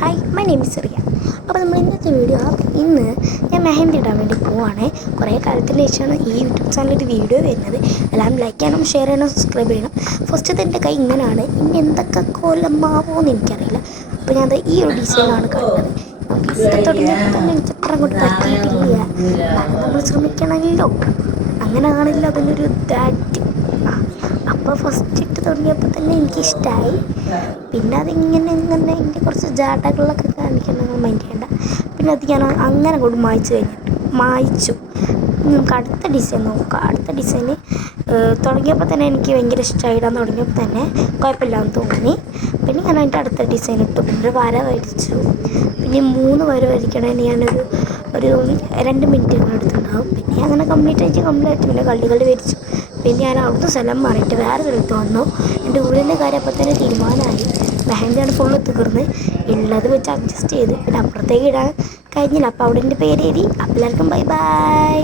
Hi, my name is Riya. അപ്പോൾ നമ്മൾ ഇന്നത്തെ വീഡിയോ ഇന്ന് ഞാൻ മെഹന്തി ഇടാൻ വേണ്ടി പോവാണ്. കുറേ കാലത്തിന് ശേഷമാണ് ഈ യൂട്യൂബ് ചാനലിൽ വീഡിയോ വരുന്നത്. എല്ലാം ലൈക്ക് ചെയ്യണം, ഷെയർ ചെയ്യണം, സബ്സ്ക്രൈബ് ചെയ്യണം. ഫസ്റ്റ് എൻ്റെ കൈ ഇങ്ങനെയാണ്, ഇനി എന്തൊക്കെ കൊല്ലമാവോന്ന് എനിക്കറിയില്ല. അപ്പോൾ ഞാൻ ഈ ഒരു ഡിസൈനാണ് കണ്ടത്. നമുക്ക് ഇട്ട് തുടങ്ങിയപ്പോൾ തന്നെ എനിക്ക് അത്ര അങ്ങോട്ട് പറ്റിയിട്ടില്ല. നമ്മൾ ശ്രമിക്കണമല്ലോ, അങ്ങനെയാണല്ലോ അതിനൊരു ദാറ്റ്. അപ്പോൾ ഫസ്റ്റ് ഇട്ട് തുടങ്ങിയപ്പോൾ തന്നെ എനിക്കിഷ്ടമായി. പിന്നെ അതിങ്ങനെ എനിക്ക് കുറച്ച് ജാടകളൊക്കെ കാണിക്കണം, മൈൻഡ് ചെയ്യണ്ട. പിന്നെ അത് ഞാൻ അങ്ങനെ കൊണ്ട് മായ്ച്ചു. നമുക്ക് അടുത്ത ഡിസൈൻ നോക്കാം. അടുത്ത ഡിസൈന് തുടങ്ങിയപ്പോൾ തന്നെ എനിക്ക് ഭയങ്കര ഇഷ്ടമായിടാൻ തുടങ്ങിയപ്പോൾ തന്നെ കുഴപ്പമില്ലാന്ന് തോന്നി. പിന്നെ ഞാൻ അതിൻ്റെ അടുത്ത ഡിസൈൻ ഇട്ടു. പിന്നെ ഒരു വര വരച്ചു. പിന്നെ 3 വര വരയ്ക്കണമെങ്കിൽ ഞാനൊരു 2 മിനിറ്റ് അങ്ങനെ എടുത്തിട്ടുണ്ടാകും. പിന്നെ അങ്ങനെ കംപ്ലീറ്റ് ആയിട്ട് പിന്നെ കള്ളികൾ വരച്ചു. പിന്നെ ഞാൻ അവിടുത്തെ സ്ഥലം മാറിയിട്ട് വേറെ സ്ഥലത്ത് വന്നു. എൻ്റെ ഊരിൻ്റെ കാര്യം അപ്പോൾ തന്നെ തീരുമാനമായി. മെഹന്തിയാണ് ഫുള്ള് തീർന്ന്, ഉള്ളത് വെച്ച് അഡ്ജസ്റ്റ് ചെയ്ത്. പിന്നെ അപ്പുറത്തേക്ക് ഇടാൻ കഴിഞ്ഞില്ല. അപ്പോൾ അവിടെ എൻ്റെ പേര് എഴുതി. അപ്പോൾ എല്ലാവർക്കും ബൈ ബൈ.